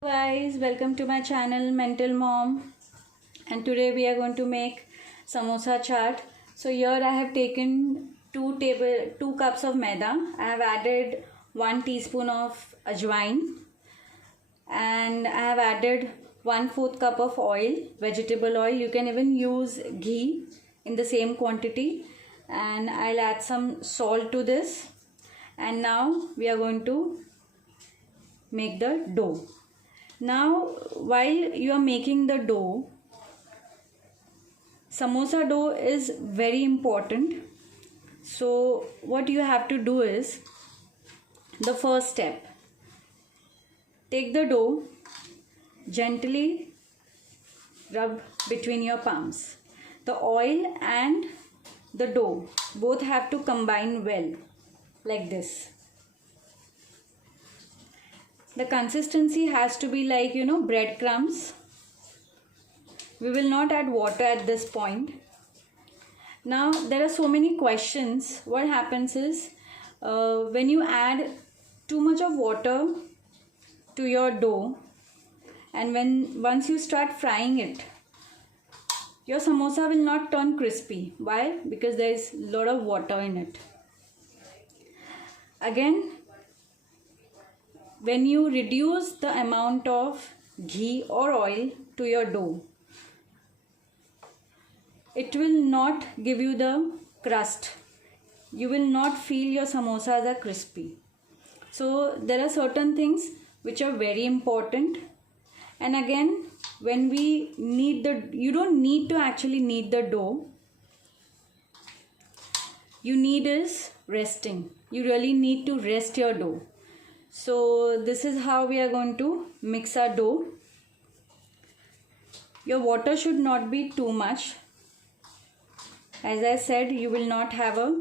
Guys, welcome to my channel Mental Mom, and today we are going to make samosa chaat. So here I have taken 2 cups of maida. I have added 1 teaspoon of ajwain, and I have added 1/4 cup of oil, vegetable oil. You can even use ghee in the same quantity, and I'll add some salt to this. And now we are going to make the dough. Now, while you are making the dough, samosa dough is very important. So, what you have to do is the first step. Take the dough, gently rub between your palms. The oil and the dough both have to combine well, like this. The consistency has to be like, breadcrumbs. We will not add water at this point. Now, there are so many questions. What happens is, when you add too much of water to your dough, and once you start frying it, your samosa will not turn crispy. Why? Because there is a lot of water in it. Again, when you reduce the amount of ghee or oil to your dough, it will not give you the crust. You will not feel your samosas are crispy. So there are certain things which are very important. And again, when we knead you don't need to actually knead the dough. You need is resting. You really need to rest your dough. So this is how we are going to mix our dough. Your water should not be too much. As I said, you will not have a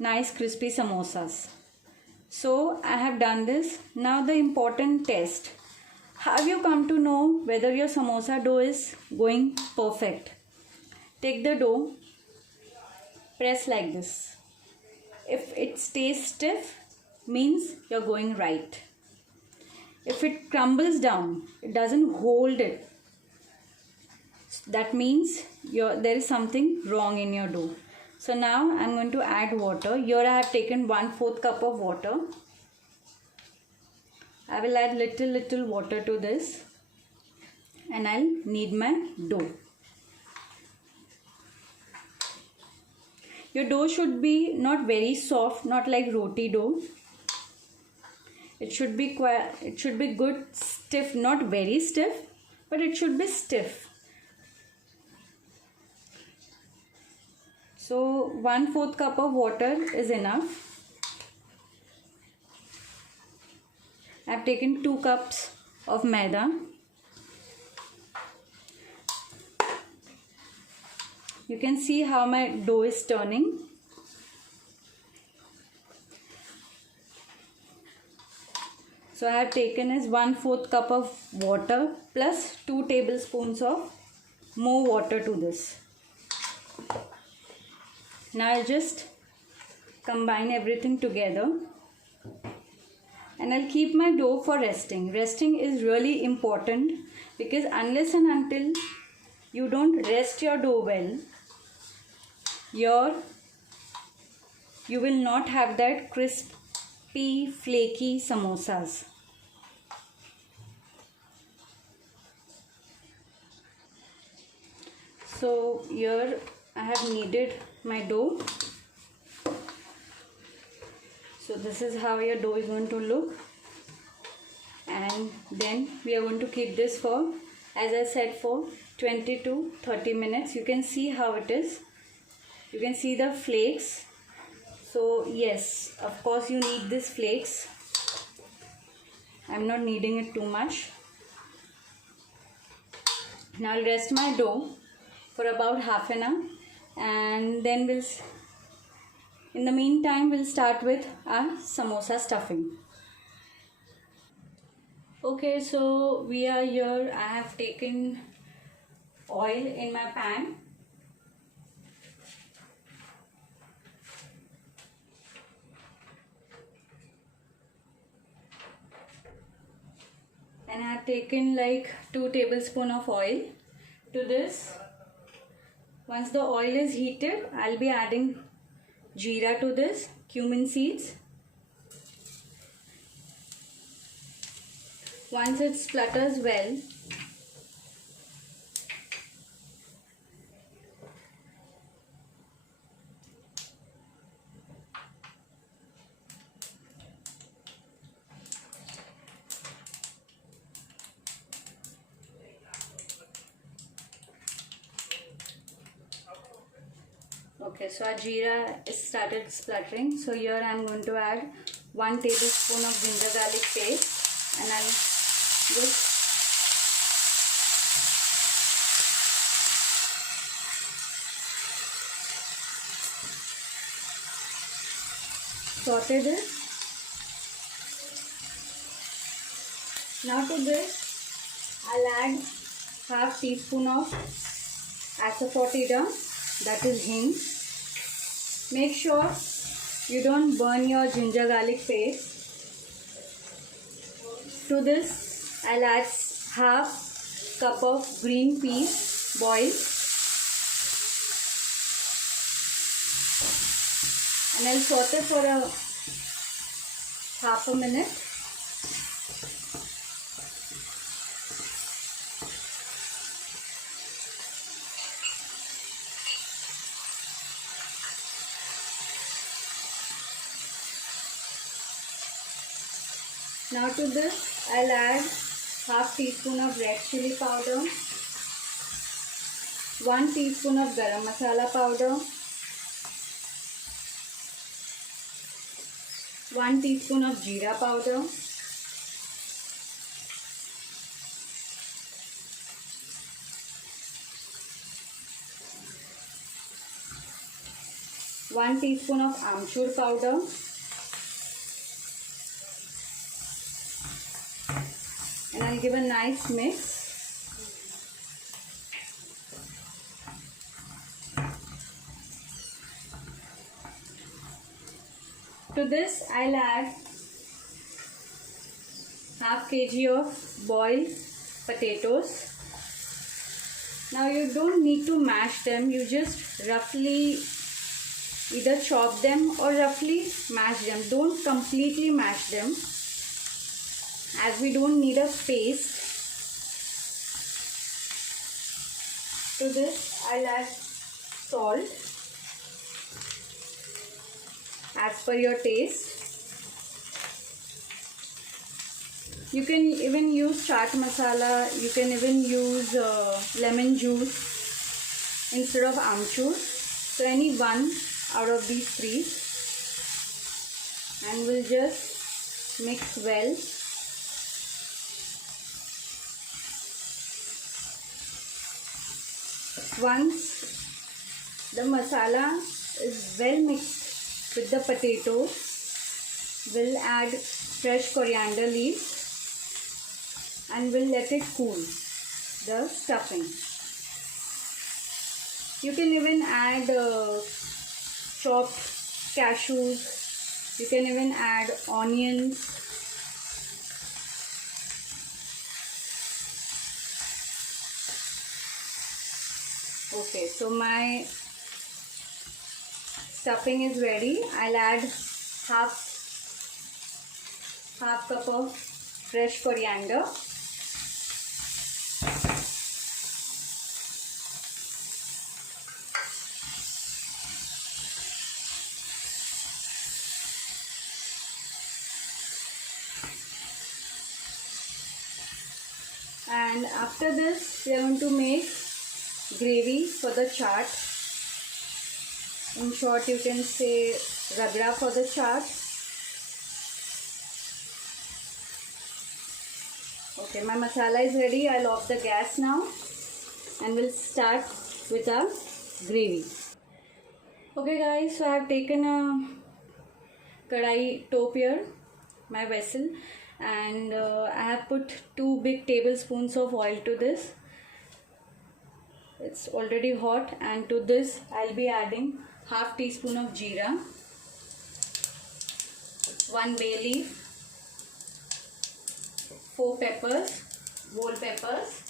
nice crispy samosas. So I have done this. Now the important test. Have you come to know whether your samosa dough is going perfect? Take the dough, press like this. If it stays stiff, means you're going right. If it crumbles down, it doesn't hold it, that means there is something wrong in your dough. So now I'm going to add water. Here I have taken 1/4 cup of water. I will add little water to this, and I'll knead my dough. Your dough should be not very soft, not like roti dough. It should be good stiff, not very stiff, but it should be stiff. So 1/4 cup of water is enough. I've taken 2 cups of maida. You can see how my dough is turning. So I have taken is 1/4 cup of water plus 2 tablespoons of more water to this. Now I'll just combine everything together, and I'll keep my dough for resting. Resting is really important, because unless and until you don't rest your dough well, you will not have that crispy, flaky samosas. So here I have kneaded my dough. So this is how your dough is going to look. And then we are going to keep this for, as I said, for 20 to 30 minutes. You can see how it is. You can see the flakes. So yes, of course you need these flakes. I'm not kneading it too much. Now I'll rest my dough for about half an hour, and then in the meantime we'll start with our samosa stuffing. Okay, so we are here. I have taken oil in my pan. taken like 2 tablespoons of oil to this. Once the oil is heated, I'll be adding jeera to this, cumin seeds. Once it splutters well, okay, so our jeera is started spluttering. So here I am going to add 1 tablespoon of ginger garlic paste, and I'll just saute this. Now to this I'll add half teaspoon of asafoetida, that is hing. Make sure you don't burn your ginger garlic paste. To this I'll add half cup of green peas boiled, and I'll saute for half a minute. Now to this I'll add half teaspoon of red chili powder, 1 teaspoon of garam masala powder, 1 teaspoon of jeera powder, one teaspoon of amchur powder, and I'll give a nice mix. To this I'll add half kg of boiled potatoes. Now you don't need to mash them, you just roughly either chop them or roughly mash them. Don't completely mash them, as we don't need a paste. To this I'll add salt as per your taste. You can even use chaat masala, you can even use lemon juice instead of amchur. So any one out of these three, and we'll just mix well. Once the masala is well mixed with the potato, we'll add fresh coriander leaves and we'll let it cool, the stuffing. You can even add chopped cashews, you can even add onions. Okay, so my stuffing is ready. I'll add half cup of fresh coriander, and after this we are going to make gravy for the chaat. In short, you can say ragda for the chaat. Okay, my masala is ready. I'll off the gas now and we'll start with our gravy. Okay guys, so I have taken a kadai top here, my vessel, and I have put 2 big tablespoons of oil to this. It's already hot, and to this I'll be adding half teaspoon of jeera, 1 bay leaf, 4 peppers, whole peppers,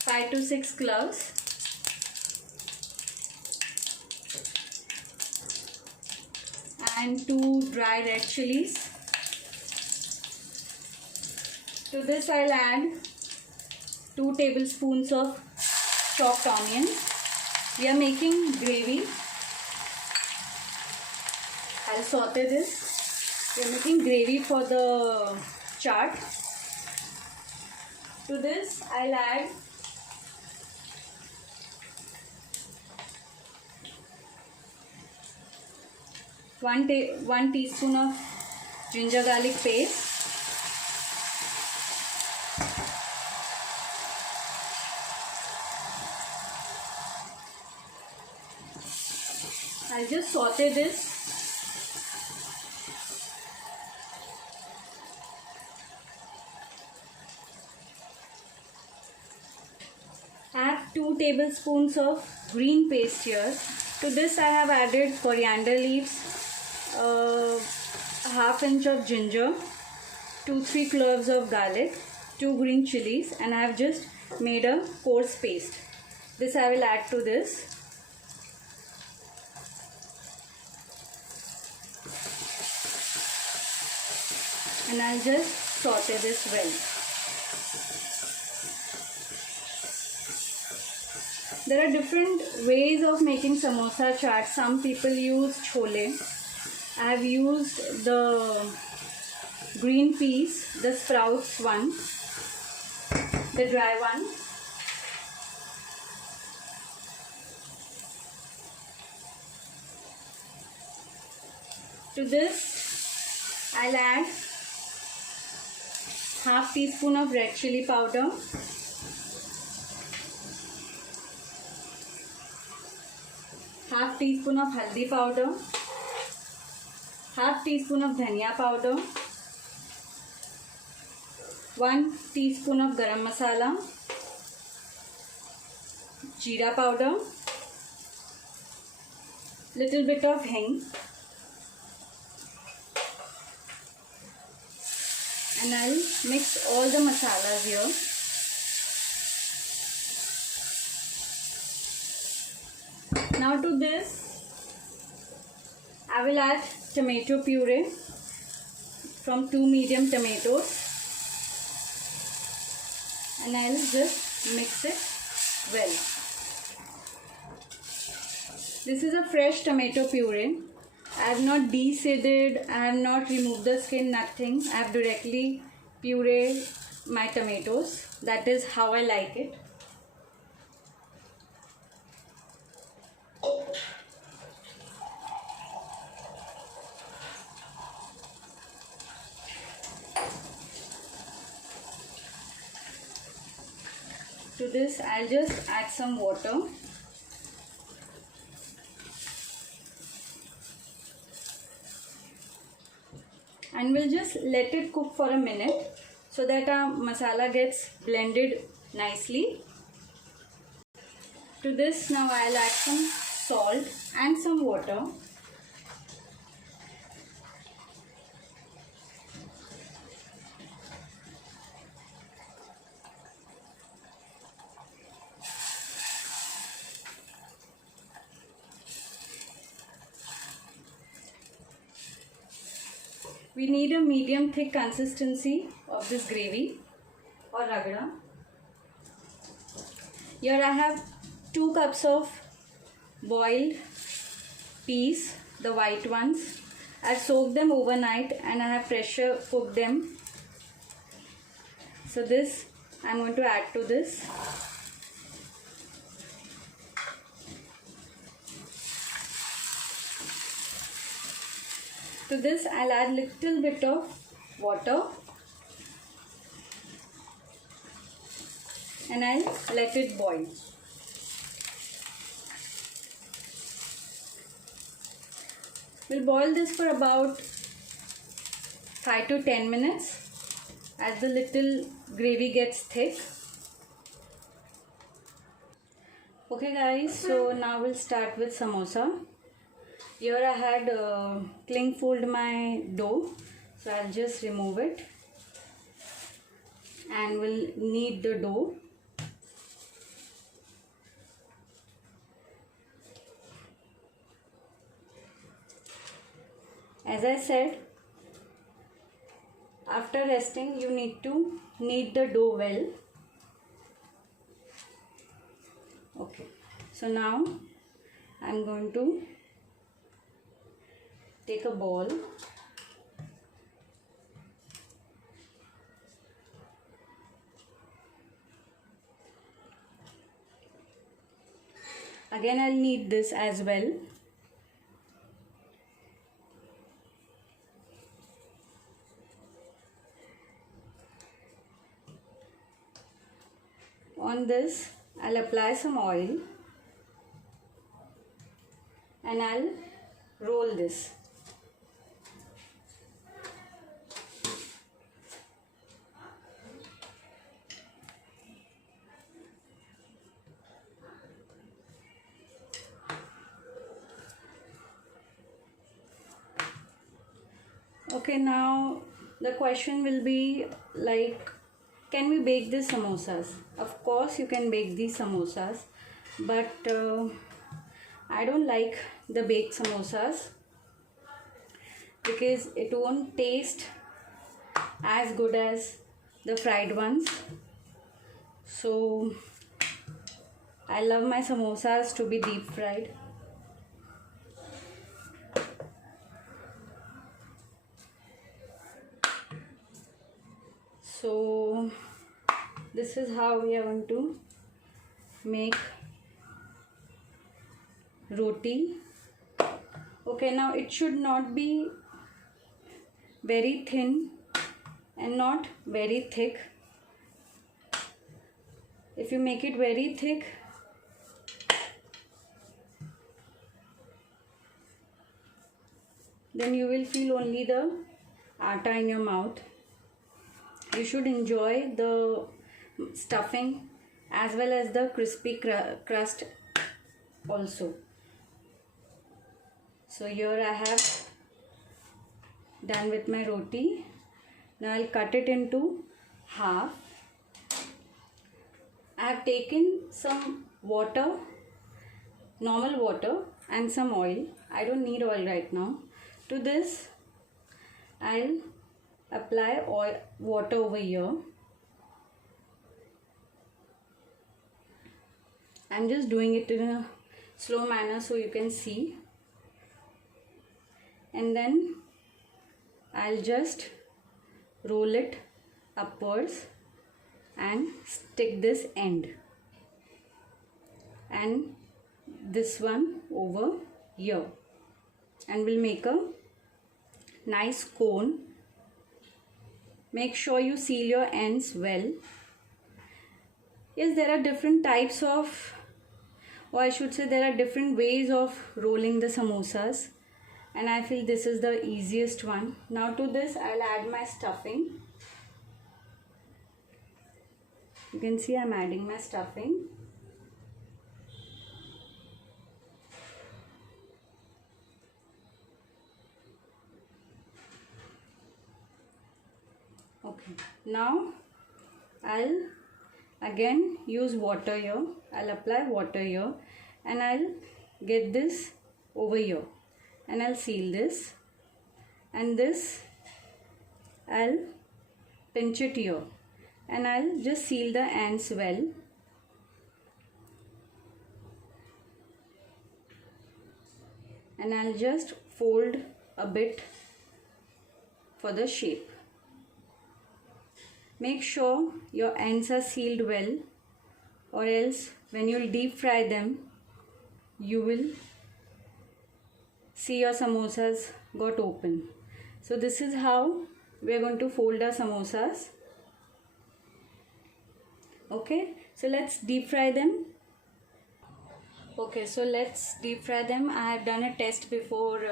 5 to 6 cloves, and 2 dry red chilies. To this I'll add 2 tablespoons of chopped onion. We are making gravy. I'll saute this. We are making gravy for the chaat. To this I'll add one teaspoon of ginger garlic paste, I'll just saute this. Add 2 tablespoons of green paste here. To this I have added coriander leaves, half inch of ginger, 2-3 cloves of garlic, 2 green chilies, and I have just made a coarse paste. This I will add to this. And I'll just saute this well. There are different ways of making samosa chaat. Some people use chole. I have used the green peas, the sprouts one, the dry one. To this I'll add half teaspoon of red chili powder, half teaspoon of haldi powder, half teaspoon of dhania powder, 1 teaspoon of garam masala, jeera powder, little bit of hing, and I'll mix all the masalas here. Now to this I will add tomato puree from 2 medium tomatoes, and I'll just mix it well. This is a fresh tomato puree. I have not de-seeded, I have not removed the skin, nothing. I have directly pureed my tomatoes. That is how I like it. To this I'll just add some water. And we'll just let it cook for a minute so that our masala gets blended nicely. To this now I'll add some salt and some water. We need a medium thick consistency of this gravy or ragda. Here I have 2 cups of boiled peas, the white ones. I've soaked them overnight and I have pressure cooked them. So this I'm going to add to this. To this I'll add little bit of water and I'll let it boil. We'll boil this for about 5 to 10 minutes as the little gravy gets thick. Okay guys, so now we'll start with samosa. Here I had cling fold my dough, so I'll just remove it and will knead the dough. As I said, after resting you need to knead the dough well. Okay, so now I'm going to take a ball. Again I'll knead this as well. On this I'll apply some oil and I'll roll this. Okay, now the question will be like, can we bake these samosas? Of course you can bake these samosas, but I don't like the baked samosas because it won't taste as good as the fried ones. So I love my samosas to be deep fried. So this is how we are going to make roti. Okay, now it should not be very thin and not very thick. If you make it very thick, then you will feel only the atta in your mouth. You should enjoy the stuffing as well as the crispy crust also. So here I have done with my roti. Now I'll cut it into half. I have taken some water, normal water, and some oil. I don't need oil right now. To this I'll apply water over here. I'm just doing it in a slow manner so you can see, and then I'll just roll it upwards and stick this end and this one over here, and we'll make a nice cone. Make sure you seal your ends well. Yes, there are different types of, or I should say there are different ways of rolling the samosas, and I feel this is the easiest one. Now to this I'll add my stuffing. You can see I'm adding my stuffing. Okay, now I'll again use water here. I'll apply water here and I'll get this over here and I'll seal this, and this I'll pinch it here and I'll just seal the ends well. And I'll just fold a bit for the shape. Make sure your ends are sealed well, or else when you'll deep fry them, you will see your samosas got open. So this is how we are going to fold our samosas. Okay, so let's deep fry them. Okay, so let's deep fry them. I have done a test before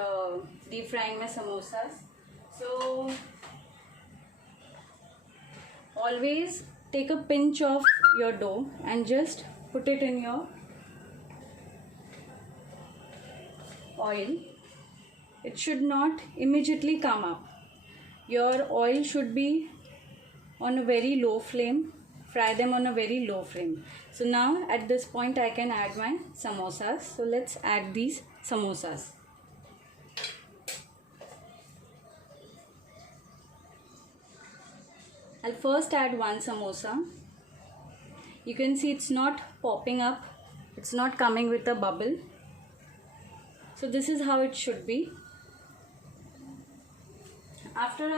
deep frying my samosas. So always take a pinch of your dough and just put it in your oil. It should not immediately come up. Your oil should be on a very low flame. Fry them on a very low flame. So now at this point I can add my samosas. So let's add these samosas. I'll first add one samosa. You can see it's not popping up. It's not coming with a bubble. So this is how it should be. After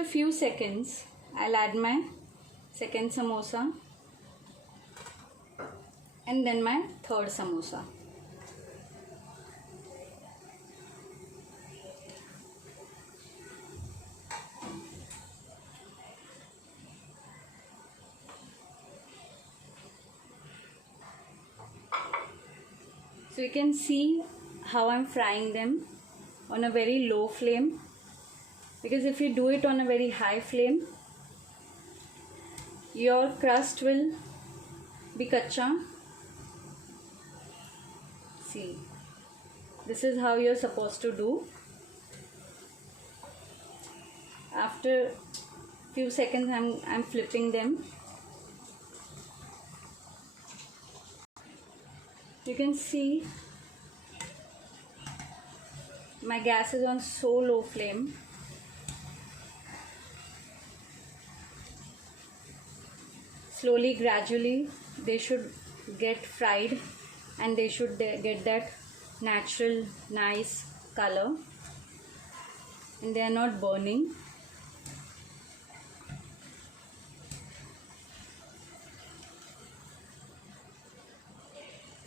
a few seconds, I'll add my second samosa and then my third samosa. So you can see how I'm frying them on a very low flame, because if you do it on a very high flame, your crust will be kacha. See, this is how you're supposed to do. After few seconds I'm flipping them. You can see my gas is on so low flame. Slowly, gradually they should get fried and they should get that natural nice color and they are not burning.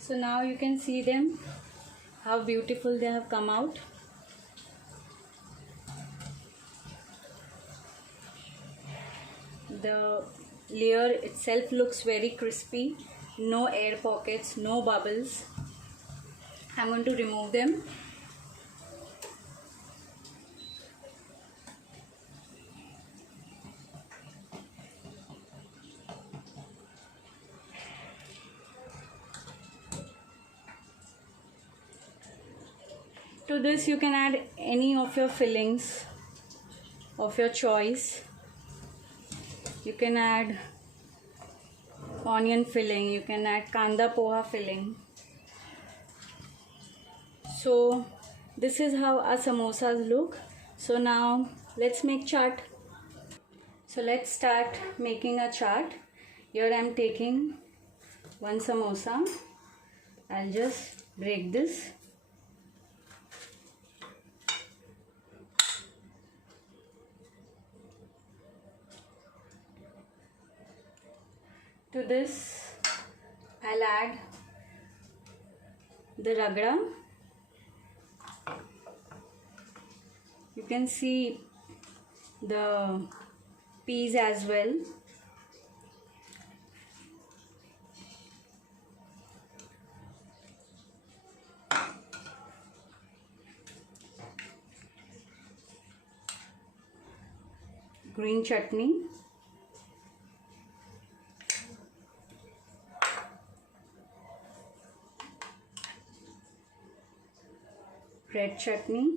So now you can see them, how beautiful they have come out. The layer itself looks very crispy, no air pockets, no bubbles. I'm going to remove them. To this you can add any of your fillings of your choice. You can add onion filling, you can add kanda poha filling. So this is how our samosas look. So now let's make chaat. So let's start making a chaat. Here I am taking one samosa. I'll just break this. To this I'll add the ragda. You can see the peas as well. Green chutney. Red chutney.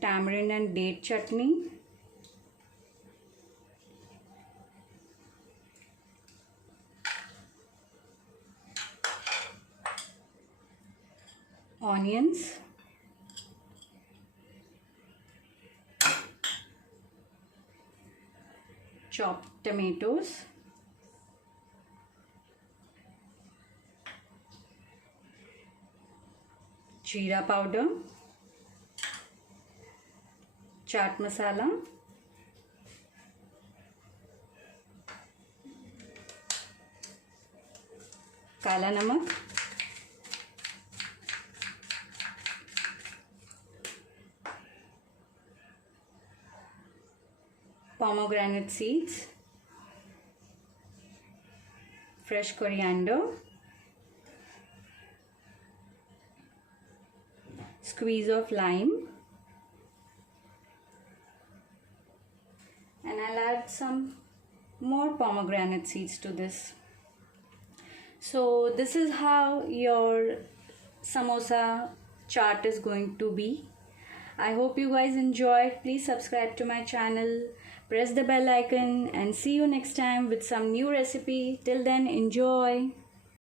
Tamarind and date chutney. Onions. Chopped tomatoes. Jeera powder. Chaat masala. Kala namak. Pomegranate seeds. Fresh coriander. Squeeze of lime. and I'll add some more pomegranate seeds to this. So this is how your samosa chaat is going to be. I hope you guys enjoyed. Please subscribe to my channel, press the bell icon, and see you next time with some new recipe. Till then, enjoy.